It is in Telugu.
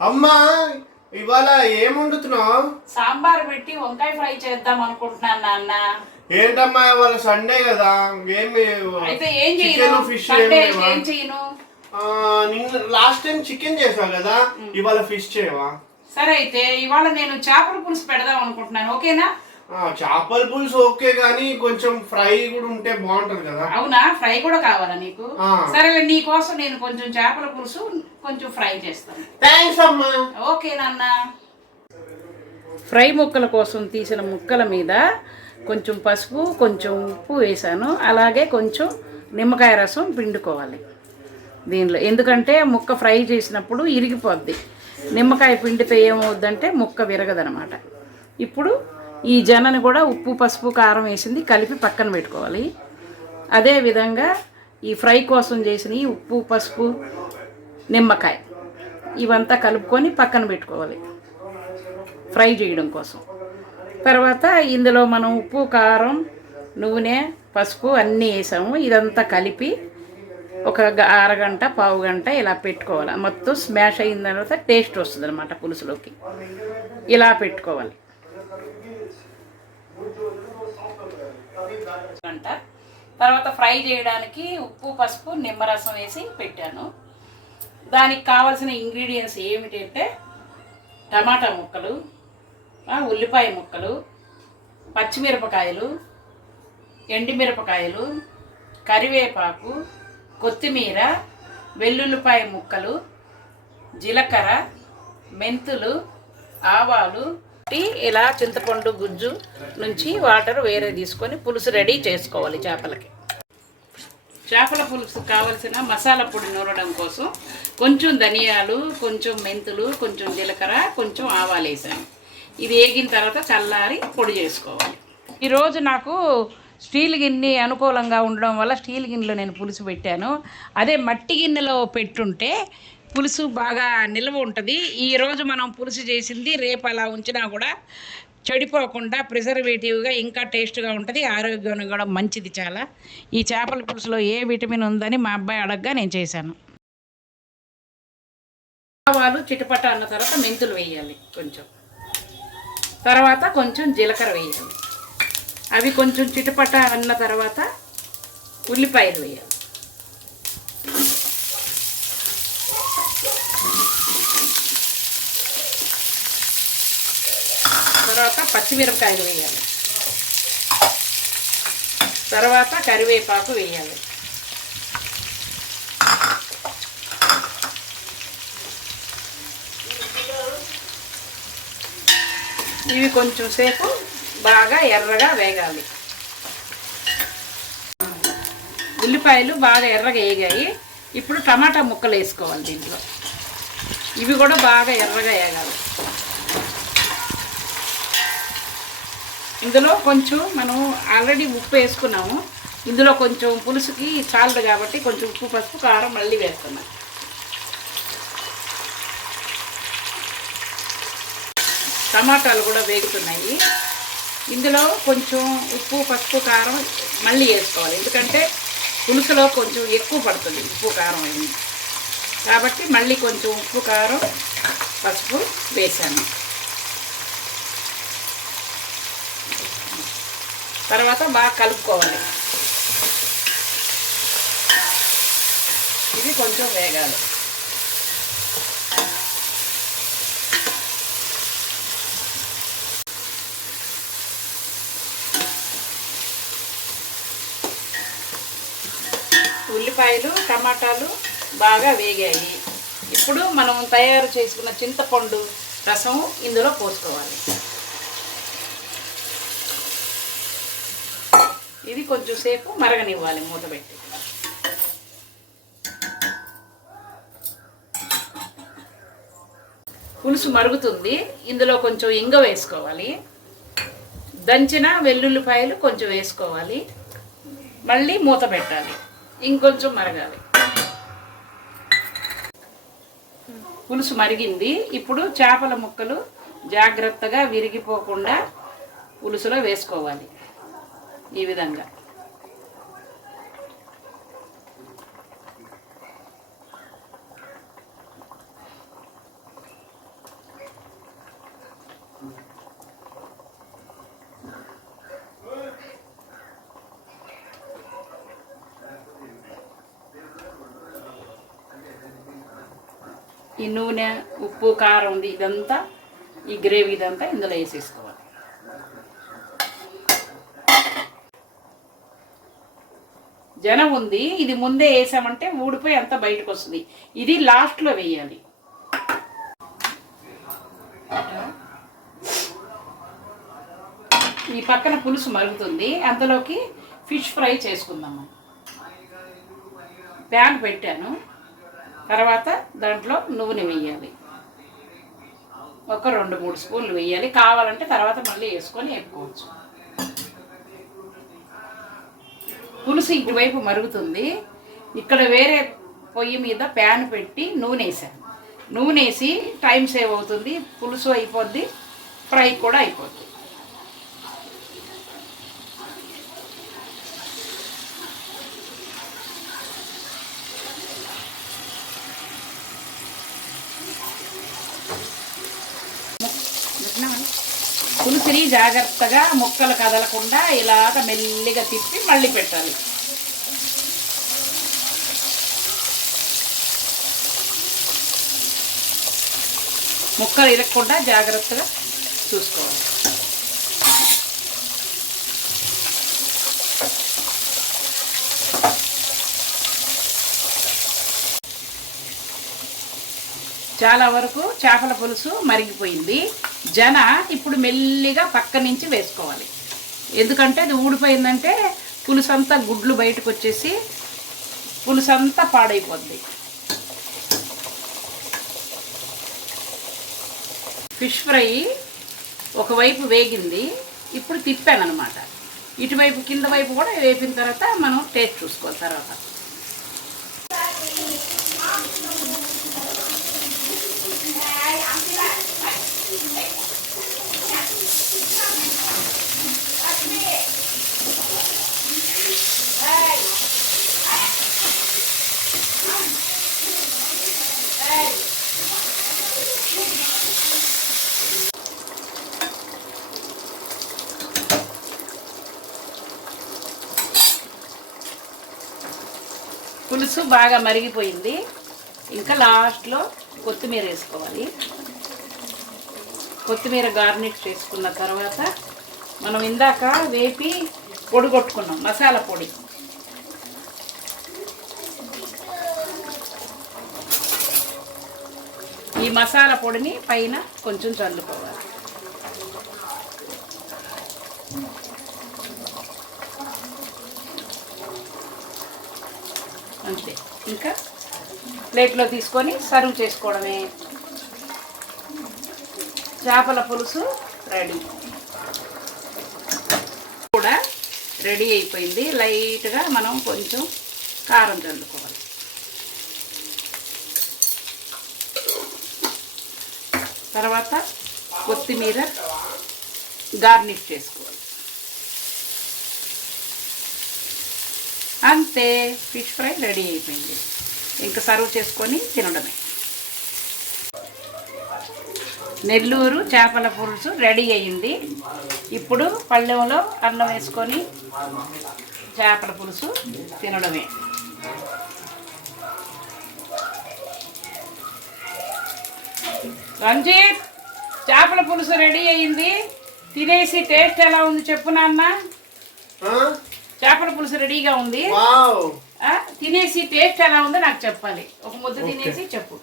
అమ్మా ఇవాళ ఏం వండుతున్నావు? సాంబార్ పెట్టి వంకాయ ఫ్రై చేద్దాం అనుకుంటున్నాను నాన్న. ఏంటమ్మా ఇవాళ సండే కదా ఏమి అయితే ఏం చేయను? ఫిష్ సండే ఏం చేయను? నిన్న లాస్ట్ టైం చికెన్ చేసావు కదా ఇవాళ ఫిష్ చేయవా? సరే అయితే ఇవాళ నేను చేపల పులుసు పెడదాం అనుకుంటున్నాను. ఓకేనా? చేపల పులుసు ఓకే కానీ కొంచెం ఫ్రై కూడా ఉంటే బాగుంటది కదా. అవునా? ఫ్రై కూడా కావాలా నీకు. సరే నీ కోసం నేను కొంచెం చేపల పులుసు కొంచెం ఫ్రై చేస్తాను. థ్యాంక్స్ అమ్మా. ఓకే నాన్న. ఫ్రై ముక్కల కోసం తీసిన ముక్కల మీద కొంచెం పసుపు కొంచెం ఉప్పు వేసాను. అలాగే కొంచెం నిమ్మకాయ రసం పిండుకోవాలి దీనిలో. ఎందుకంటే ముక్క ఫ్రై చేసినప్పుడు ఇరిగిపోద్ది. నిమ్మకాయ పిండితే ఏమవుద్దంటే ముక్క విరగదనమాట. ఇప్పుడు ఈ జనని కూడా ఉప్పు పసుపు కారం వేసింది కలిపి పక్కన పెట్టుకోవాలి. అదే విధంగా ఈ ఫ్రై కోసం చేసిన ఈ ఉప్పు పసుపు నిమ్మకాయ ఇవంతా కలుపుకొని పక్కన పెట్టుకోవాలి ఫ్రై చేయడం కోసం. తర్వాత ఇందులో మనం ఉప్పు కారం నూనె పసుపు అన్నీ వేసాము. ఇదంతా కలిపి ఒక అరగంట పావు గంట ఇలా పెట్టుకోవాలి. మొత్తం స్మాష్ అయిన తర్వాత టేస్ట్ వస్తుంది అనమాట పులుసులోకి. ఇలా పెట్టుకోవాలి. గంట. తర్వాత ఫ్రై చేయడానికి ఉప్పు పసుపు నిమ్మరసం వేసి పెట్టాను. దానికి కావాల్సిన ఇంగ్రీడియంట్స్ ఏమిటంటే టమాటా ముక్కలు ఉల్లిపాయ ముక్కలు పచ్చిమిరపకాయలు ఎండిమిరపకాయలు కరివేపాకు కొత్తిమీర వెల్లుల్లిపాయ ముక్కలు జీలకర్ర మెంతులు ఆవాలు టీ ఇలా చింతపండు గుజ్జు నుంచి వాటర్ వేరే తీసుకొని పులుసు రెడీ చేసుకోవాలి చేపలకి. చేపల పులుసు కావలసిన మసాలా పొడి నూరడం కోసం కొంచెం ధనియాలు కొంచెం మెంతులు కొంచెం జీలకర్ర కొంచెం ఆవాలు వేసాను. ఇది వేగిన తర్వాత చల్లారి పొడి చేసుకోవాలి. ఈరోజు నాకు స్టీల్ గిన్నె అనుకూలంగా ఉండడం వల్ల స్టీల్ గిన్నెలో నేను పులుసు పెట్టాను. అదే మట్టి గిన్నెలో పెట్టుంటే పులుసు బాగా నిల్వ ఉంటుంది. ఈరోజు మనం పులుసు చేసింది రేపు అలా ఉంచినా కూడా చెడిపోకుండా ప్రిజర్వేటివ్గా ఇంకా టేస్ట్గా ఉంటుంది. ఆరోగ్యానికి కూడా మంచిది చాలా. ఈ చేపల పులుసులో ఏ విటమిన్ ఉందని మా అబ్బాయి అడగగా నేను చేశాను. ఆవాలు చిటపట అన్న తర్వాత మెంతులు వేయాలి కొంచెం. తర్వాత కొంచెం జీలకర్ర వేయాలి. అవి కొంచెం చిటపట అన్న తర్వాత ఉల్లిపాయలు వేయాలి. తర్వాత పచ్చిమిరపకాయలు వేయాలి. తర్వాత కరివేపాకు వేయాలి. ఇవి కొంచెం సేపు బాగా ఎర్రగా వేగాలి. ఉల్లిపాయలు బాగా ఎర్రగా వేగాయి. ఇప్పుడు టమాటా ముక్కలు వేసుకోవాలి దీంట్లో. ఇవి కూడా బాగా ఎర్రగా వేగాలి. ఇందులో కొంచెం మనం ఆల్రెడీ ఉప్పు వేసుకున్నాము. ఇందులో కొంచెం పులుసుకి చాలదు కాబట్టి కొంచెం ఉప్పు పసుపు కారం మళ్ళీ వేస్తున్నాం. టమాటాలు కూడా వేగుతున్నాయి. ఇందులో కొంచెం ఉప్పు పసుపు కారం మళ్ళీ వేసుకోవాలి. ఎందుకంటే పులుసులో కొంచెం ఎక్కువ పడుతుంది ఉప్పు కారం అయింది కాబట్టి మళ్ళీ కొంచెం ఉప్పు కారం పసుపు వేసాను. తర్వాత బాగా కలుపుకోవాలి. ఇది కొంచెం వేగాలి. ఉల్లిపాయలు టమాటాలు బాగా వేగాయి. ఇప్పుడు మనం తయారు చేసుకున్న చింతపండు రసం ఇందులో పోసుకోవాలి. ఇది కొంచెం సేపు మరగనివ్వాలి మూత పెట్టి. పులుసు మరుగుతుంది ఇందులో కొంచెం ఇంగ వేసుకోవాలి. దంచిన వెల్లుల్లిపాయలు కొంచెం వేసుకోవాలి. మళ్ళీ మూత పెట్టాలి ఇంకొంచెం మరగాలి. పులుసు మరిగింది ఇప్పుడు చేపల ముక్కలు జాగ్రత్తగా విరిగిపోకుండా పులుసులో వేసుకోవాలి. ఈ విధంగా. ఈ నూనె ఉప్పు కారం ఉంది ఇదంతా ఈ గ్రేవీ ఇదంతా ఇందులో వేసేసుకోవాలి జనం ఉంది ఇది ముందే వేసామంటే ఊడిపోయి అంతా బయటకు వస్తుంది ఇది లాస్ట్లో వేయాలి. ఈ పక్కన పులుసు మరుగుతుంది అందులోకి ఫిష్ ఫ్రై చేసుకుందాము. ప్యాన్ పెట్టాను తర్వాత దాంట్లో నూనె వేయాలి. ఒక రెండు మూడు స్పూన్లు వేయాలి కావాలంటే తర్వాత మళ్ళీ వేసుకొని వేపుకోవచ్చు. పులుసు ఇటువైపు మరుగుతుంది. ఇక్కడ వేరే పొయ్యి మీద ప్యాన్ పెట్టి నూనె వేసాను నూనె వేసి టైం సేవ్ అవుతుంది. పులుసు అయిపోద్ది ఫ్రై కూడా అయిపోద్ది. జాగ్రత్తగా ముక్కలు కదలకుండా ఇలాగ మెల్లిగా తిప్పి మళ్ళీ పెట్టాలి. ముక్కలు ఇరగకుండా జాగ్రత్తగా చూసుకోవాలి. చాలా వరకు చేపల పులుసు మరిగిపోయింది. జన ఇప్పుడు మెల్లిగా పక్క నుంచి వేసుకోవాలి. ఎందుకంటే అది ఊడిపోయిందంటే పులుసు అంతా గుడ్లు బయటకు వచ్చేసి పులుసు అంతా పాడైపోద్ది. ఫిష్ ఫ్రై ఒకవైపు వేగింది ఇప్పుడు తిప్పాను అనమాట ఇటువైపు కింద వైపు కూడా వేపిన తర్వాత మనం టేస్ట్ చూసుకోవాలి తర్వాత. పులుసు బాగా మరిగిపోయింది. ఇంకా లాస్ట్లో కొత్తిమీర వేసుకోవాలి. కొత్తిమీర గార్నిష్ చేసుకున్న తర్వాత మనం ఇందాక వేపి పొడి కొట్టుకున్నాం మసాలా పొడి. ఈ మసాలా పొడిని పైన కొంచెం చల్లుకోవాలి. అంతే. ఇంకా ప్లేట్లో తీసుకొని సర్వ్ చేసుకోవడమే. చేపల పులుసు రెడీ. కూడా రెడీ అయిపోయింది. లైట్గా మనం కొంచెం కారం చల్లుకోవాలి. తర్వాత కొత్తిమీర గార్నిష్ చేసుకోవాలి. అంతే ఫిష్ ఫ్రై రెడీ అయిపోయింది. ఇంకా సర్వ్ చేసుకొని తినడమే. నెల్లూరు చేపల పులుసు రెడీ అయింది ఇప్పుడు పళ్ళెంలో అన్నం వేసుకొని చేపల పులుసు తినడమే. రంజిత్ చేపల పులుసు రెడీ అయింది తినేసి టేస్ట్ ఎలా ఉంది చెప్పు నాన్న. చేపల పులుసు రెడీగా ఉంది. తినేసి టేస్ట్ ఎలా ఉందో నాకు చెప్పాలి. ఒక ముద్ద తినేసి చెప్పు.